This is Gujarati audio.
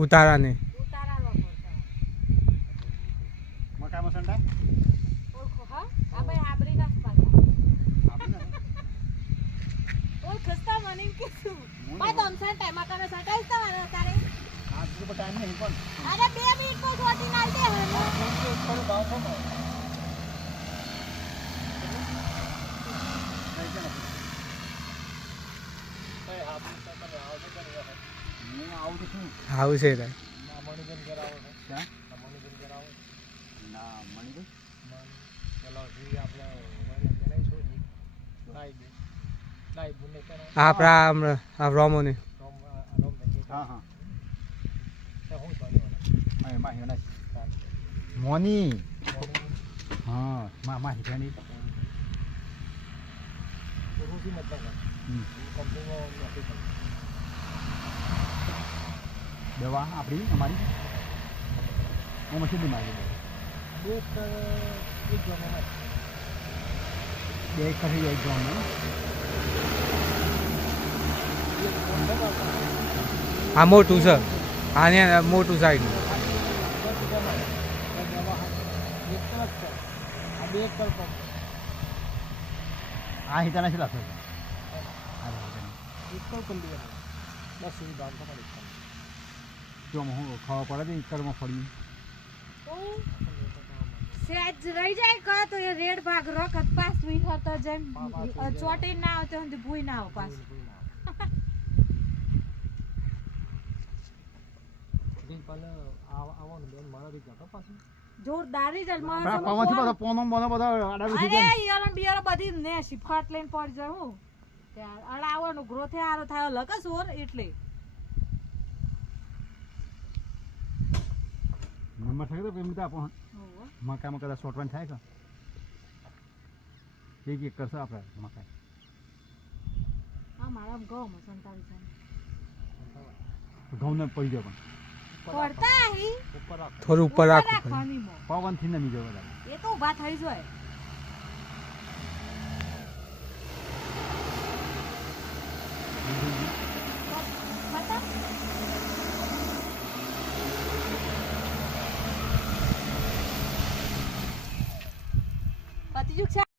ઉતારાને. અરે લો પડતા મકામાં સંડા ઓળખો હા આ ભાઈ આબરી ના પાછા આપણે ઓય ખસ્તા મને એમ કીધું હું ભાઈ તો અમસાન ટાઈમ આકાનો સટાઈ તમારે તારે આ તો ટાઈમ નહીં પણ અરે બે મિનિટમાં છોટી નાલ દે હવે થોડું ભાવ છે ને હું આવું તો શું આવું છે તાર ક્યાં ના મણિભાઈ આ આપણા હમણાં આ રોમોને હા હા હા એમાં હેના મોની હા માં માં હિરાની હમ. દવા આપણી અમારી એમાં કેટલી બીમાર બે કરી એક જવાનું આ મોટું છે. આને મોટું સાઈડ આ હિતાના કેટલા થશે જો હું ખાવા પડે ને ઈકરમાં ફળી સેજ રહી જાય કા તો એ રેડ ભાગ રખત પાસ વી હતો જેમ ચોટી ના આવતો હું ભૂઈ ના આવ પાસ. જોરદાર માણસો આ પવનથી પાછો પોનો મોનો બધા આડા ઉઠી અરે યાર બિયર બધી ને સિફાટ લઈને પડ જાય હું. ત્યાં અડાવવાનો ગ્રોથ હારો થાય લગ ઓર એટલે. નંબર થાય તો એમ તો આપો હોવે. મકાઈમાં કદાચ શોર્ટવાન થાય કે? એક એક કરશે આપણે મકાઈ. આ મારા ઘઉંમાં સંતાવી છે. ઘઉંને પડી જાય પણ. થોડું ઉપર રાખવું મો. પવનથી નમી જવા એ તો ઊભા થઈ જાય. did you tell?